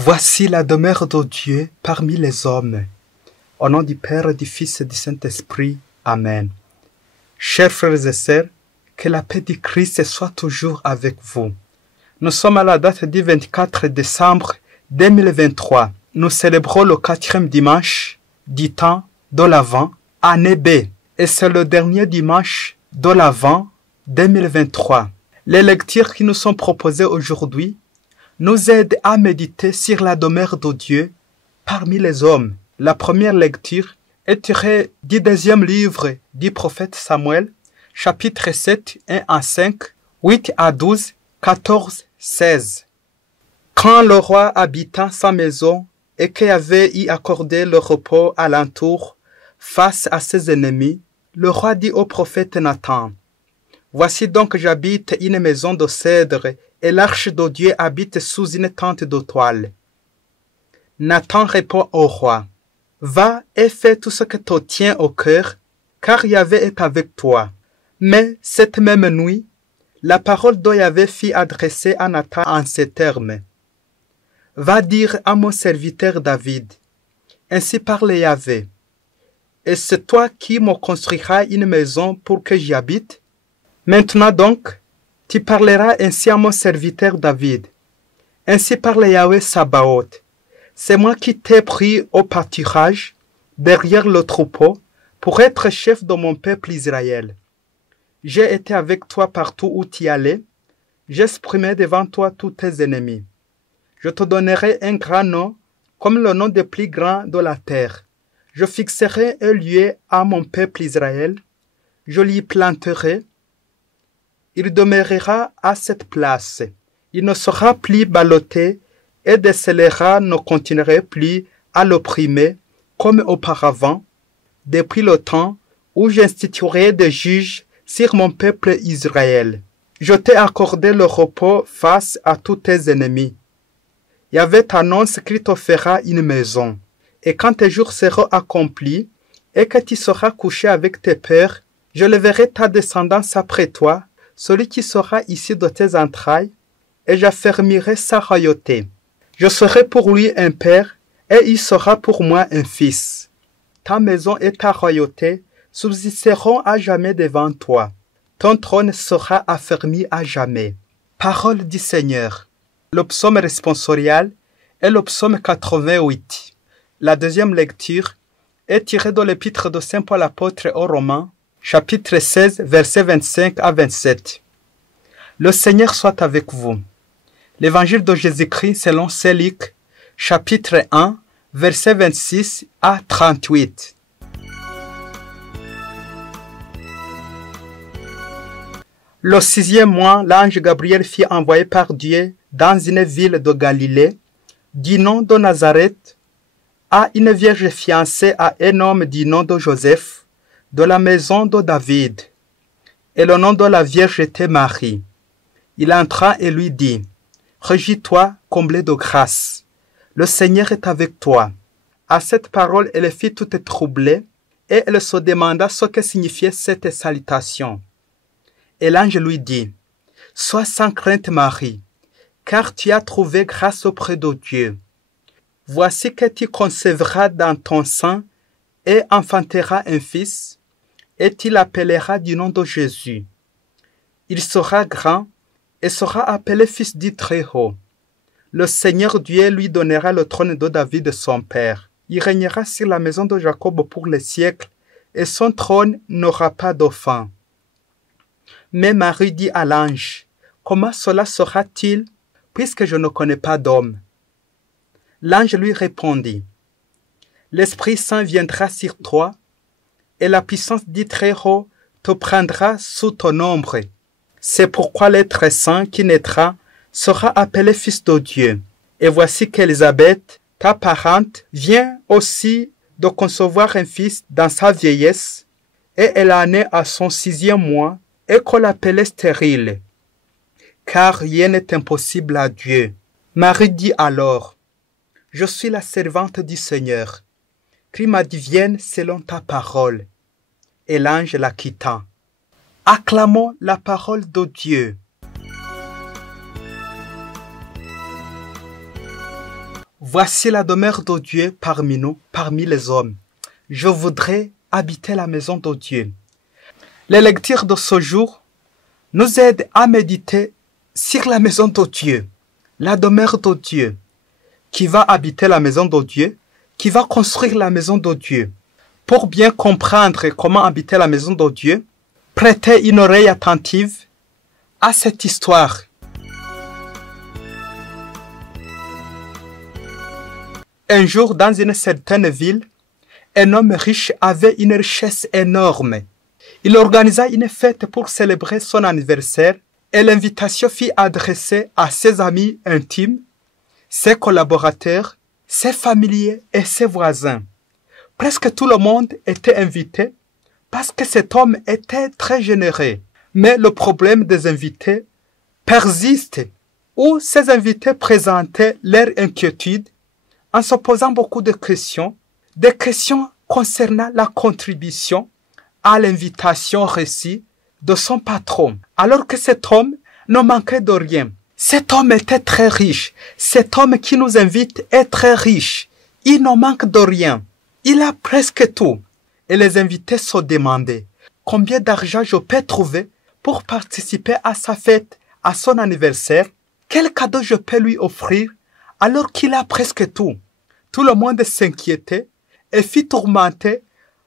Voici la demeure de Dieu parmi les hommes. Au nom du Père, du Fils et du Saint-Esprit. Amen. Chers frères et sœurs, que la paix du Christ soit toujours avec vous. Nous sommes à la date du 24 décembre 2023. Nous célébrons le 4e dimanche du temps de l'Avent, année B. Et c'est le dernier dimanche de l'Avent 2023. Les lectures qui nous sont proposées aujourd'hui nous aident à méditer sur la demeure de Dieu parmi les hommes. La première lecture est tirée du 2e livre du prophète Samuel, chapitre 7, 1 à 5, 8 à 12, 14, 16. Quand le roi habita sa maison et qu'il avait y accordé le repos alentour face à ses ennemis, le roi dit au prophète Nathan, « Voici donc j'habite une maison de cèdre et l'arche de Dieu habite sous une tente de toile. » Nathan répond au roi, « Va et fais tout ce que te tient au cœur, car Yahvé est avec toi. » Mais cette même nuit, la parole de Yahvé fut adressée à Nathan en ces termes. « Va dire à mon serviteur David, ainsi parle Yahvé, et c'est toi qui me construiras une maison pour que j'y habite. Maintenant donc, tu parleras ainsi à mon serviteur David. Ainsi parle Yahvé Sabaoth. C'est moi qui t'ai pris au pâturage, derrière le troupeau, pour être chef de mon peuple Israël. J'ai été avec toi partout où tu allais. J'exprimais devant toi tous tes ennemis. Je te donnerai un grand nom, comme le nom des plus grands de la terre. Je fixerai un lieu à mon peuple Israël. Je l'y planterai. Il demeurera à cette place. Il ne sera plus ballotté et des scélérats ne continueraient plus à l'opprimer comme auparavant, depuis le temps où j'instituerai des juges sur mon peuple Israël. Je t'ai accordé le repos face à tous tes ennemis. Yahvé t'annonce qu'il te fera une maison. Et quand tes jours seront accomplis et que tu seras couché avec tes pères, je leverai ta descendance après toi, celui qui sera issu de tes entrailles, et j'affermirai sa royauté. Je serai pour lui un père, et il sera pour moi un fils. Ta maison et ta royauté subsisteront à jamais devant toi. Ton trône sera affermi à jamais. Parole du Seigneur. Le psaume responsorial est le psaume 88. La deuxième lecture est tirée de l'épître de Saint Paul apôtre aux Romains, chapitre 16, versets 25 à 27. Le Seigneur soit avec vous. L'évangile de Jésus-Christ selon saint Luc, chapitre 1, versets 26 à 38. Le 6e mois, l'ange Gabriel fut envoyé par Dieu dans une ville de Galilée, du nom de Nazareth, à une vierge fiancée à un homme du nom de Joseph, de la maison de David. Et le nom de la vierge était Marie. Il entra et lui dit, « Régis-toi, comblée de grâce. Le Seigneur est avec toi. » À cette parole, elle fut toute troublée, et elle se demanda ce que signifiait cette salutation. Et l'ange lui dit, « Sois sans crainte, Marie, car tu as trouvé grâce auprès de Dieu. Voici que tu concevras dans ton sein et enfanteras un fils, et tu l'appelleras du nom de Jésus. Il sera grand et sera appelé fils du Très-Haut. Le Seigneur Dieu lui donnera le trône de David son père. Il régnera sur la maison de Jacob pour les siècles, et son trône n'aura pas de fin. » Mais Marie dit à l'ange, « Comment cela sera-t-il, puisque je ne connais pas d'homme ?» L'ange lui répondit, « L'Esprit Saint viendra sur toi, et la puissance du Très-Haut te prendra sous ton ombre. C'est pourquoi l'être saint qui naîtra sera appelé fils de Dieu. Et voici qu'Élisabeth, ta parente, vient aussi de concevoir un fils dans sa vieillesse, et elle en est à son 6e mois, et qu'on l'appelait stérile, car rien n'est impossible à Dieu. » Marie dit alors, « Je suis la servante du Seigneur, qu'il m'advienne selon ta parole. » Et l'ange la quitta. Acclamons la parole de Dieu. Voici la demeure de Dieu parmi nous, parmi les hommes. Je voudrais habiter la maison de Dieu. Les lectures de ce jour nous aident à méditer sur la maison de Dieu, la demeure de Dieu, qui va habiter la maison de Dieu, qui va construire la maison de Dieu. Pour bien comprendre comment habiter la maison de Dieu, prêtez une oreille attentive à cette histoire. Un jour, dans une certaine ville, un homme riche avait une richesse énorme. Il organisa une fête pour célébrer son anniversaire et l'invitation fut adressée à ses amis intimes, ses collaborateurs, ses familiers et ses voisins. Presque tout le monde était invité parce que cet homme était très généreux. Mais le problème des invités persiste, où ces invités présentaient leurs inquiétudes en se posant beaucoup de questions, des questions concernant la contribution à l'invitation reçue de son patron, alors que cet homme ne manquait de rien. Cet homme était très riche. Cet homme qui nous invite est très riche. Il ne manque de rien. Il a presque tout. Et les invités se demandaient combien d'argent je peux trouver pour participer à sa fête, à son anniversaire. Quel cadeau je peux lui offrir alors qu'il a presque tout. Tout le monde s'inquiétait et fut tourmenté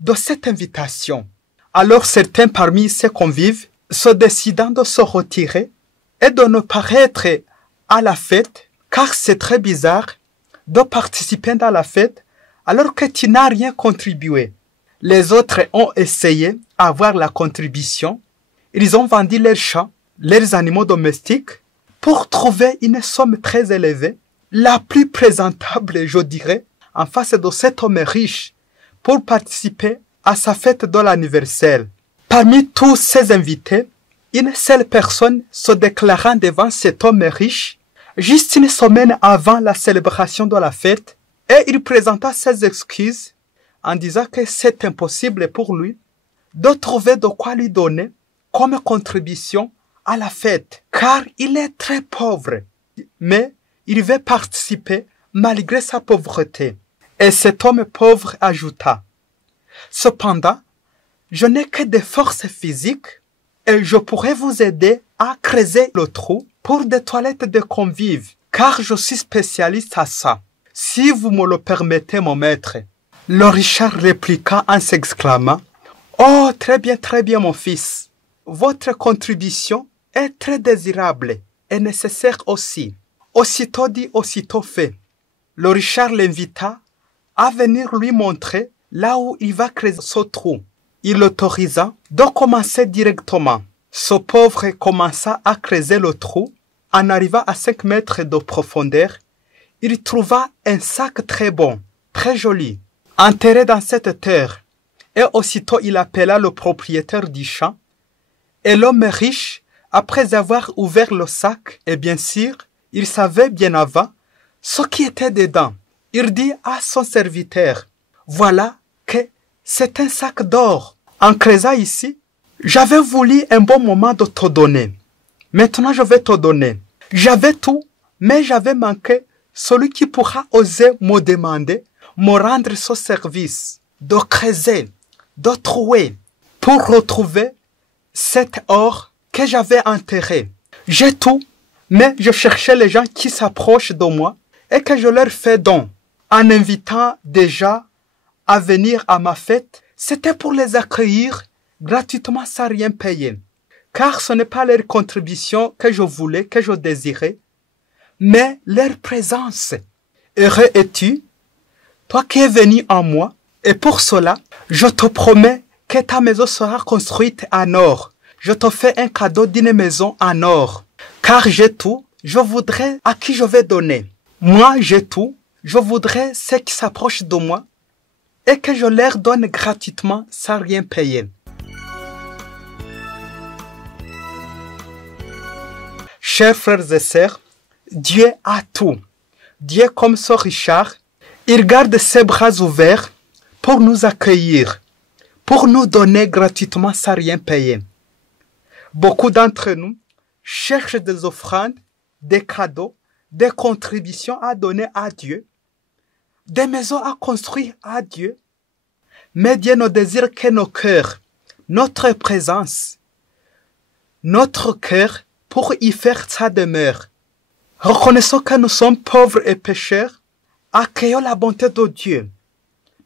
de cette invitation. Alors certains parmi ses convives, se décidant de se retirer et de ne pas être à la fête, car c'est très bizarre de participer dans la fête alors que tu n'as rien contribué. Les autres ont essayé d'avoir la contribution. Ils ont vendu leurs chats, leurs animaux domestiques pour trouver une somme très élevée, la plus présentable, je dirais, en face de cet homme riche pour participer à sa fête de l'anniversaire. Parmi tous ces invités, une seule personne se déclarant devant cet homme riche, juste une semaine avant la célébration de la fête, et il présenta ses excuses en disant que c'est impossible pour lui de trouver de quoi lui donner comme contribution à la fête, car il est très pauvre, mais il veut participer malgré sa pauvreté. Et cet homme pauvre ajouta, « Cependant, je n'ai que des forces physiques et je pourrais vous aider à creuser le trou pour des toilettes de convives, car je suis spécialiste à ça. Si vous me le permettez, mon maître. » Le Richard répliqua en s'exclamant, « Oh, très bien, mon fils. Votre contribution est très désirable et nécessaire aussi. » Aussitôt dit, aussitôt fait. Le Richard l'invita à venir lui montrer là où il va creuser ce trou. Il l'autorisa de commencer directement. Ce pauvre commença à creuser le trou. En arrivant à 5 mètres de profondeur, il trouva un sac très bon, très joli, enterré dans cette terre. Et aussitôt il appela le propriétaire du champ. Et l'homme riche, après avoir ouvert le sac, et bien sûr, il savait bien avant ce qui était dedans. Il dit à son serviteur, « Voilà que c'est un sac d'or. En creusant ici, j'avais voulu un bon moment de te donner. Maintenant, je vais te donner. J'avais tout, mais j'avais manqué celui qui pourra oser me demander, me rendre ce service, de creuser, de trouver, pour retrouver cet or que j'avais enterré. J'ai tout, mais je cherchais les gens qui s'approchent de moi et que je leur fais don. En invitant déjà à venir à ma fête, c'était pour les accueillir gratuitement sans rien payer. Car ce n'est pas leur contribution que je voulais, que je désirais, mais leur présence. Heureux es-tu, toi qui es venu en moi, et pour cela, je te promets que ta maison sera construite en or. Je te fais un cadeau d'une maison en or. Car j'ai tout, je voudrais à qui je vais donner. Moi, j'ai tout, je voudrais ceux qui s'approchent de moi et que je leur donne gratuitement sans rien payer. Chers frères et sœurs, Dieu a tout. Dieu, comme ce Richard, il garde ses bras ouverts pour nous accueillir, pour nous donner gratuitement sans rien payer. Beaucoup d'entre nous cherchent des offrandes, des cadeaux, des contributions à donner à Dieu, des maisons à construire à Dieu. Mais Dieu ne désire que nos cœurs, notre présence, notre cœur pour y faire sa demeure. Reconnaissons que nous sommes pauvres et pécheurs. Accueillons la bonté de Dieu.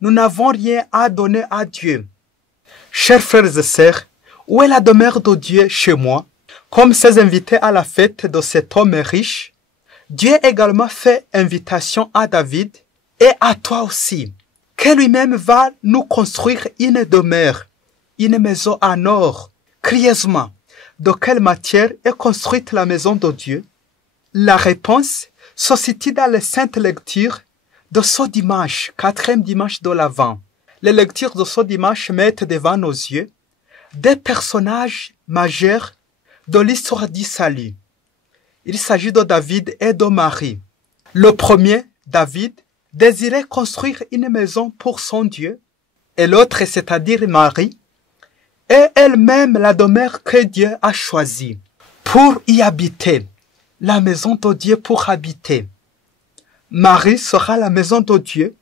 Nous n'avons rien à donner à Dieu. Chers frères et sœurs, où est la demeure de Dieu chez moi? Comme ces invités à la fête de cet homme riche, Dieu également fait invitation à David et à toi aussi, que lui-même va nous construire une demeure, une maison en or. Curieusement, de quelle matière est construite la maison de Dieu? La réponse se situe dans les saintes lectures de ce dimanche, 4e dimanche de l'Avent. Les lectures de ce dimanche mettent devant nos yeux des personnages majeurs de l'histoire du salut. Il s'agit de David et de Marie. Le premier, David, désirait construire une maison pour son Dieu, et l'autre, c'est-à-dire Marie, est elle-même la demeure que Dieu a choisie pour y habiter, la maison de Dieu pour habiter. Marie sera la maison de Dieu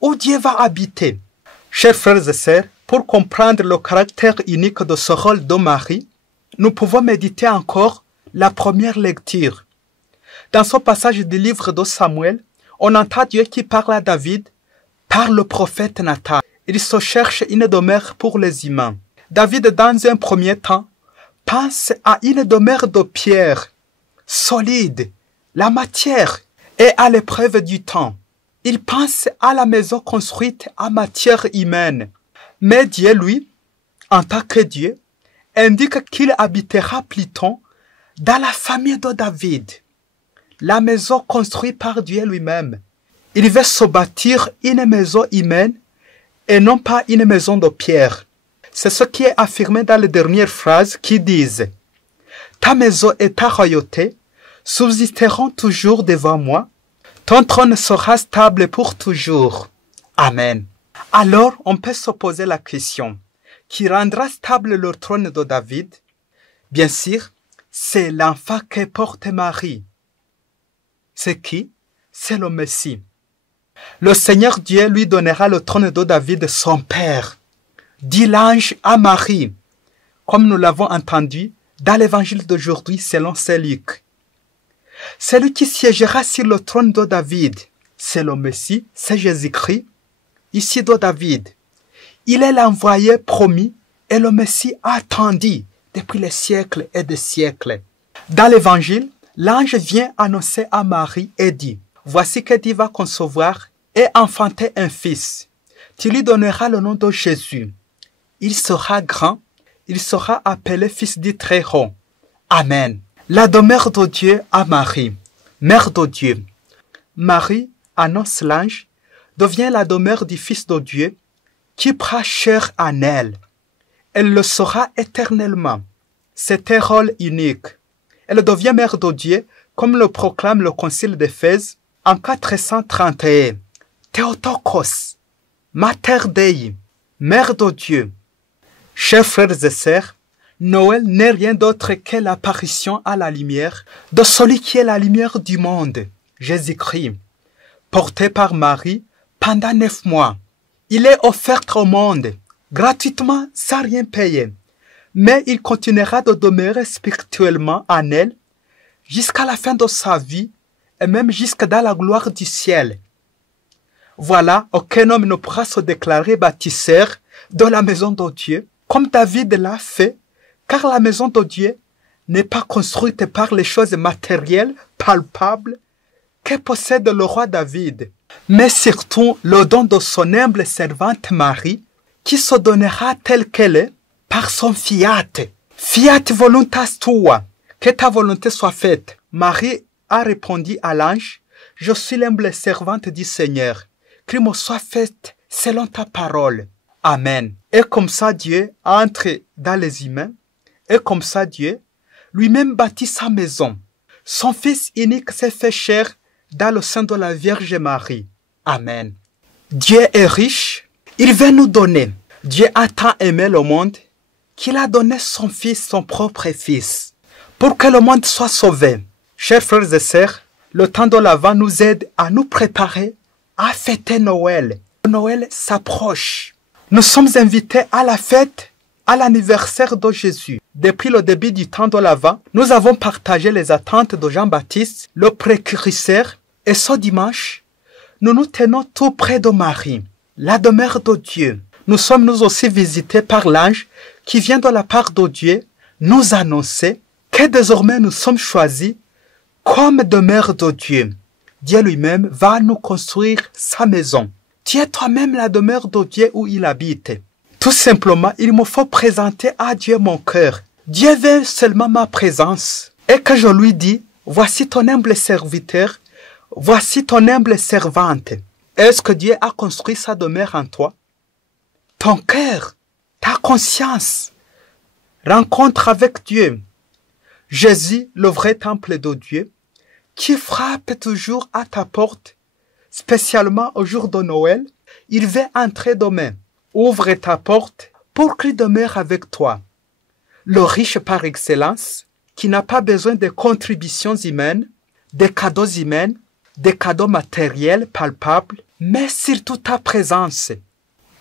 où Dieu va habiter. Chers frères et sœurs, pour comprendre le caractère unique de ce rôle de Marie, nous pouvons méditer encore la première lecture. Dans ce passage du livre de Samuel, on entend Dieu qui parle à David par le prophète Nathan. Il se cherche une demeure pour les humains. David, dans un premier temps, pense à une demeure de pierre, solide, la matière, et à l'épreuve du temps. Il pense à la maison construite en matière humaine. Mais Dieu, lui, en tant que Dieu, indique qu'il habitera plutôt dans la famille de David, la maison construite par Dieu lui-même. Il veut se bâtir une maison humaine et non pas une maison de pierre. C'est ce qui est affirmé dans les dernières phrases qui disent « Ta maison et ta royauté subsisteront toujours devant moi, ton trône sera stable pour toujours. » Amen. Alors, on peut se poser la question, qui rendra stable le trône de David? Bien sûr, c'est l'enfant que porte Marie. C'est qui? C'est le Messie. Le Seigneur Dieu lui donnera le trône de David, son père, dit l'ange à Marie, comme nous l'avons entendu dans l'évangile d'aujourd'hui selon saint Luc. Celui qui siégera sur le trône de David, c'est le Messie, c'est Jésus-Christ, ici de David. Il est l'envoyé promis et le Messie attendu depuis les siècles et des siècles. Dans l'évangile, l'ange vient annoncer à Marie et dit, « Voici que Dieu va concevoir et enfanter un fils. Tu lui donneras le nom de Jésus. Il sera grand, il sera appelé fils du Très-Haut. » Amen. La demeure de Dieu à Marie, mère de Dieu. Marie, annonce l'ange, devient la demeure du Fils de Dieu qui prend chair en elle. Elle le sera éternellement. C'est un rôle unique. Elle devient mère de Dieu comme le proclame le Concile d'Éphèse en 431. Théotokos, Mater Dei, mère de Dieu. Chers frères et sœurs, Noël n'est rien d'autre que l'apparition à la lumière de celui qui est la lumière du monde, Jésus-Christ, porté par Marie pendant 9 mois. Il est offert au monde, gratuitement, sans rien payer, mais il continuera de demeurer spirituellement en elle jusqu'à la fin de sa vie et même jusqu'à dans la gloire du ciel. Voilà, aucun homme ne pourra se déclarer bâtisseur de la maison de Dieu, comme David l'a fait, car la maison de Dieu n'est pas construite par les choses matérielles, palpables, que possède le roi David, mais surtout le don de son humble servante Marie, qui se donnera telle qu'elle est par son fiat. Fiat voluntas tua, que ta volonté soit faite. Marie a répondu à l'ange, je suis l'humble servante du Seigneur, qu'il me soit faite selon ta parole. Amen. Et comme ça Dieu entre dans les humains, et comme ça Dieu lui-même bâtit sa maison. Son Fils unique s'est fait chair dans le sein de la Vierge Marie. Amen. Dieu est riche, il veut nous donner. Dieu a tant aimé le monde qu'il a donné son Fils, son propre Fils, pour que le monde soit sauvé. Chers frères et sœurs, le temps de l'Avent nous aide à nous préparer à fêter Noël. Noël s'approche. Nous sommes invités à la fête, à l'anniversaire de Jésus. Depuis le début du temps de l'Avent, nous avons partagé les attentes de Jean-Baptiste, le précurseur, et ce dimanche, nous nous tenons tout près de Marie, la demeure de Dieu. Nous sommes nous aussi visités par l'ange qui vient de la part de Dieu nous annoncer que désormais nous sommes choisis comme demeure de Dieu. Dieu lui-même va nous construire sa maison. Tu es toi-même la demeure de Dieu où il habite. Tout simplement, il me faut présenter à Dieu mon cœur. Dieu veut seulement ma présence. Et que je lui dis, voici ton humble serviteur, voici ton humble servante. Est-ce que Dieu a construit sa demeure en toi? Ton cœur, ta conscience, rencontre avec Dieu. Jésus, le vrai temple de Dieu, qui frappe toujours à ta porte, spécialement au jour de Noël, il veut entrer demain. Ouvre ta porte pour qu'il demeure avec toi. Le riche par excellence, qui n'a pas besoin de contributions humaines, de cadeaux humains, de cadeaux matériels palpables, mais surtout ta présence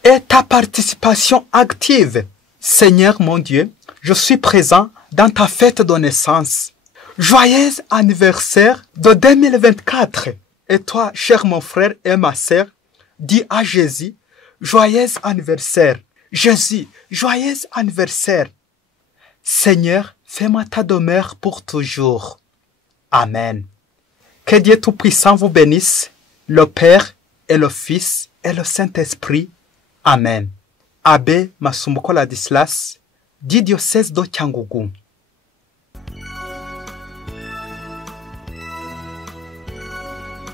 et ta participation active. Seigneur mon Dieu, je suis présent dans ta fête de naissance. Joyeux anniversaire de 2024. Et toi, cher mon frère et ma sœur, dis à Jésus, joyeux anniversaire. Jésus, joyeux anniversaire. Seigneur, fais-moi ta demeure pour toujours. Amen. Que Dieu Tout-Puissant vous bénisse, le Père et le Fils et le Saint-Esprit. Amen. Abbé Masumbuko Ladislas, du diocèse de Cyangugu.